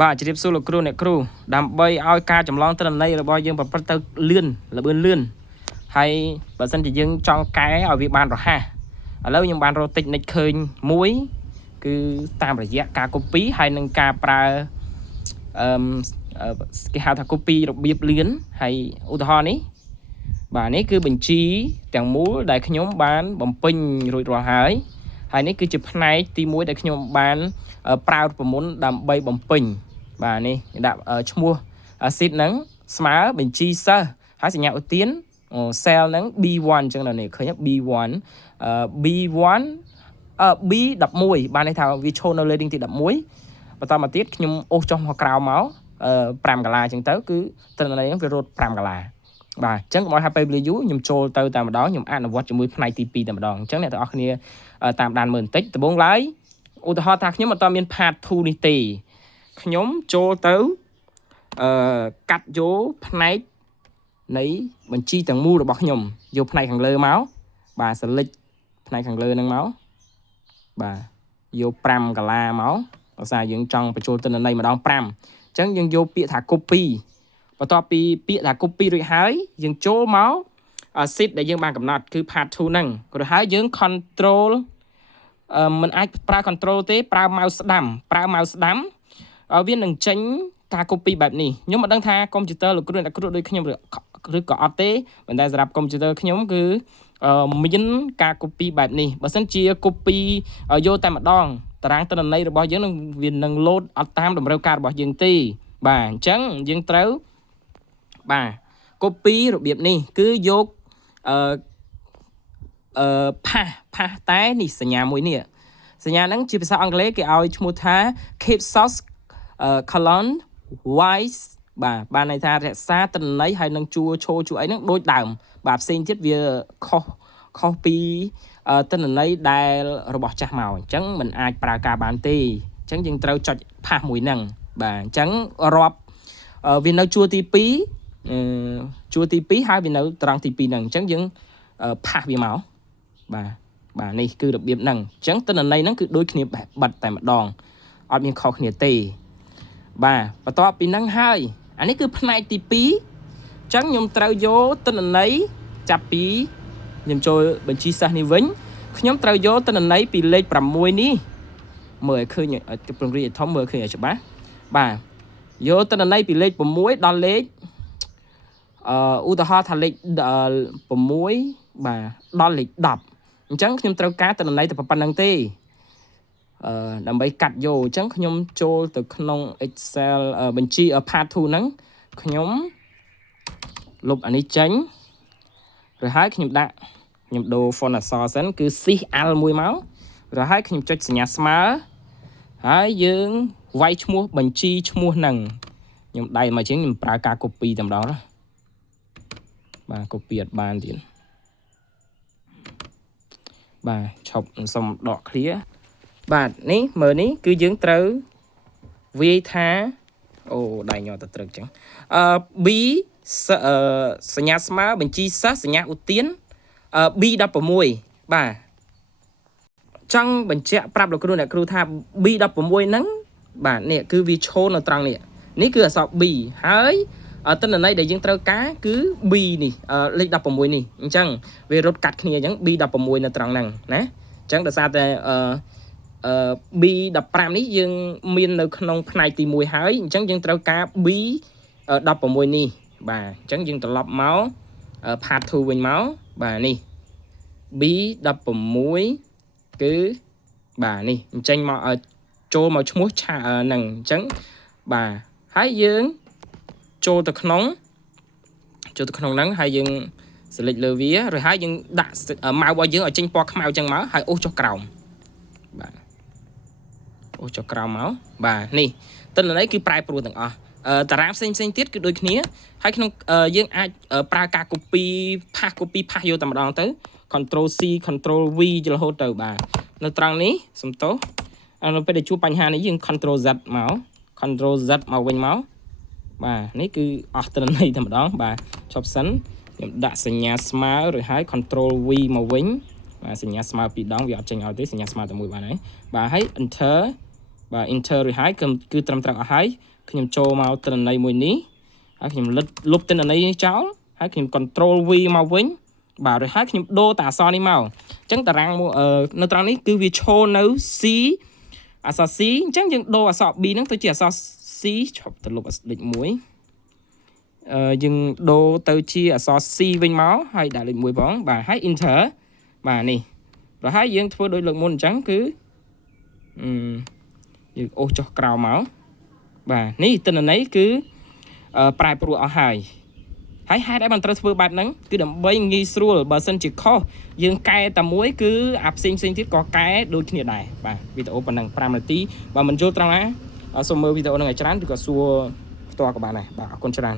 បាទជម្រាបសួរលោកគ្រូអ្នកគ្រូដើម្បីឲ្យការចម្លងទិន្នន័យរបស់យើងប្រព្រឹត្តទៅលឿនល្បឿនលឿនហើយបើសិនជាយើងចង់កែឲ្យវាបានរហ័សឥឡូវខ្ញុំបានរកតិចនិចឃើញមួយគឺតាមរយៈការ copy ហើយនឹងការប្រើគេហៅថា copy របៀបលឿនហើយឧទាហរណ៍នេះបាទនេះគឺបញ្ជីទាំងមូលដែលខ្ញុំបានបំពេញរួចរាល់ហើយនេះគឺជាផ្នែកទី1ដែលខ្ញុំបានប្រើប្រមុនដើម្បីបំពេញបាទនេះដាក់ឈ្មោះ sheet ហ្នឹងស្មើបញ្ជីសិស្សហើយសញ្ញាឧទាន cell ហ្នឹង B1 អញ្ចឹងនេះឃើញ B1 B1 B11 បានន័យថាវាឈរនៅលើលេខទី11បន្តមកទៀតខ្ញុំអូសចុះមកក្រោមមក5កាឡាអញ្ចឹងទៅគឺទិន្នន័យហ្នឹងវារត់5កាឡាបាទអញ្ចឹងកុំឲ្យ HP value ខ្ញុំចូលទៅតែម្ដងខ្ញុំអនុវត្តជាមួយផ្នែកទី2តែម្ដងអញ្ចឹងអ្នកទាំងអស់គ្នាតាមដានមើលបន្តិចដំបូងឡើយឧទាហរណ៍ថាខ្ញុំអត់មាន part 2 នេះទេខ្ញុំចូលទៅកាត់យកផ្នែកនៃបញ្ជីទាំងមូលរបស់ខ្ញុំយកផ្នែកខាងលើមកបាទ select ផ្នែកខាងលើហ្នឹងមកបាទយក5កាឡាមកដោយសារយើងចង់បញ្ចូលទិន្នន័យម្ដង5អញ្ចឹងយើងយកពាក្យថា copy បន្ទាប់ពីពាក្យថា copy រួចហើយយើងចូលមក sheet ដែលយើងបានកំណត់គឺ part 2 ហ្នឹងរួចហើយយើង control មិនអាចប្រើ control ទេប្រើ mouse ស្ដាំវានឹងចេញការ copy បែបនេះខ្ញុំមិនដឹងថា computer លោកគ្រូអ្នកគ្រូដូចខ្ញុំឬក៏អត់ទេប៉ុន្តែសម្រាប់ computer ខ្ញុំគឺមានការ copy បែបនេះបើសិនជា copy យកតែម្ដងតារាងទិន្នន័យរបស់យើងនឹងវានឹង load អត់តាមតម្រូវការរបស់យើងទេបាទអញ្ចឹងយើងត្រូវបាទ copy របៀបនេះគឺយកផាសតែនេះសញ្ញាមួយនេះសញ្ញាហ្នឹងជាភាសាអង់គ្លេសគេឲ្យឈ្មោះថា keep source colon wise បាទន័យថារក្សាទិន្នន័យហើយនឹងជួអីហ្នឹងដូចដើមបាទផ្សេងទៀតវាខុសពីទិន្នន័យដែលរបស់ចាស់មកអញ្ចឹងมันអាចប្រើការបានទេអញ្ចឹងយើងត្រូវចុចផាសមួយហ្នឹងបាទអញ្ចឹងរាប់វានៅជួរទី2ជួរទី2ហើយវានៅត្រង់ទី2ហ្នឹងអញ្ចឹងយើងផាសវាមកបាទនេះគឺរបៀបហ្នឹងអញ្ចឹងទិន្នន័យហ្នឹងគឺដូចគ្នាបិទតែម្ដងអត់មានខុសគ្នាទេបាទបន្ទាប់ពីហ្នឹងហើយអានេះគឺផ្នែកទី2អញ្ចឹងខ្ញុំត្រូវយកទិន្នន័យចាប់ពីខ្ញុំចូលបញ្ជីសិស្សនេះវិញខ្ញុំត្រូវយកទិន្នន័យពីលេខ6នេះមើលឲ្យឃើញពង្រីកឲ្យធំមើលឃើញឲ្យច្បាស់បាទយកទិន្នន័យពីលេខ6ដល់លេខឧទាហរណ៍ថាលេខ6បាទដល់លេខ10អញ្ចឹងខ្ញុំត្រូវការទិន្នន័យតែប៉ុណ្្នឹងទេដើម្បីកាត់យកអញ្ចឹងខ្ញុំចូលទៅក្នុង Excel បញ្ជី part 2 ហ្នឹងខ្ញុំលុបអានេះចេញrồiហើយខ្ញុំដូរ font អក្សរសិនគឺ Shift Alt មួយមកrồiហើយខ្ញុំចុចសញ្ញាស្មើហើយយើងវាយឈ្មោះបញ្ជីឈ្មោះហ្នឹងខ្ញុំដៃមកជាងខ្ញុំប្រើការ copy តែម្ដងណាបាទ copy អត់បានទៀតបាទឈប់សុំដក clear បាទនេះមើលនេះគឺយើងត្រូវវាយថាអូដៃញ័រទៅត្រឹកចឹងB សញ្ញាស្មើបញ្ជីសិស្សសញ្ញាឧទានB16 បាទចង់បញ្ជាក់ប្រាប់លោកគ្រូអ្នកគ្រូថា B16 ហ្នឹងបាទនេះគឺវាឈរនៅត្រង់នេះគឺអក្សរ B ហើយទិន្នន័យដែលយើងត្រូវការគឺ B នេះលេខ16នេះអញ្ចឹងវារត់កាត់គ្នាអញ្ចឹង B16 នៅត្រង់ហ្នឹងណាអញ្ចឹងដោយសារតែB15 នេះយើងមាននៅក្នុងផ្នែកទី1ហើយអញ្ចឹងយើងត្រូវការ B16 នេះបាទអញ្ចឹងយើងត្រឡប់មក part 2 វិញមកបាទនេះ B16 គឺបាទនេះអញ្ចឹងមកចូលមកឈ្មោះហ្នឹងអញ្ចឹងបាទហើយយើងចូលទៅក្នុងហ្នឹងហើយយើង select លើវាrồiហើយយើងដាក់ម៉ៅរបស់យើងឲ្យចេញពណ៌ខ្មៅអញ្ចឹងមកហើយអូសចុះក្រោមបាទអូសចុះក្រោមមកបាទនេះទិន្នន័យគឺប្រែប្រួលទាំងអស់តារាងផ្សេងទៀតគឺដូចគ្នាហើយក្នុងយើងអាចប្រើការ copy ផាសយកតែម្ដងទៅ control C control V រហូតទៅបាទនៅត្រង់នេះសំទោសនៅពេលដែលជួបបញ្ហានេះយើង control Z មកវិញមកបាទនេះគឺអស់ទិន្នន័យតែម្ដងបាទឈប់សិនខ្ញុំដាក់សញ្ញាស្មើរួចហើយ control V មកវិញបាទសញ្ញាស្មើពីរដងវាអត់ចេញឲ្យទេសញ្ញាស្មើតែមួយបានហើយបាទហើយ enter បាទ enter រួចហើយគឺត្រឹមត្រូវអស់ហើយខ្ញុំចូលមកទិន្នន័យមួយនេះហើយខ្ញុំលុបទិន្នន័យនេះចោលហើយខ្ញុំ control V មកវិញបាទរួចហើយខ្ញុំដូរតាអក្សរនេះមកអញ្ចឹងតារាងនៅត្រង់នេះគឺវាឈរនៅ C អក្សរ C អញ្ចឹងយើងដូរអក្សរ B ហ្នឹងទៅជាអក្សរ C ឈប់ទៅលុបលេខ1យើងដូរទៅជាអក្សរ C វិញមកហើយដាក់លេខ1ផងបាទហើយ enter បាទនេះrồiហើយយើងធ្វើដូចលើកមុនអញ្ចឹងគឺយើងអូសចុះក្រោមមកបាទនេះទិន្នន័យគឺប្រែប្រួលអស់ហើយហេតុអីបានត្រូវធ្វើបែបហ្នឹងគឺដើម្បីងាយស្រួលបើសិនជាខុសយើងកែតែមួយគឺអាផ្សេងទៀតក៏កែដូចគ្នាដែរបាទវីដេអូប៉ុណ្ណឹង5នាទីបើមិនយល់ត្រង់ណាសូមមើលវីដេអូហ្នឹងឲ្យច្រើនឬក៏សួរផ្ទាល់ក៏បានដែរបាទអរគុណច្រើន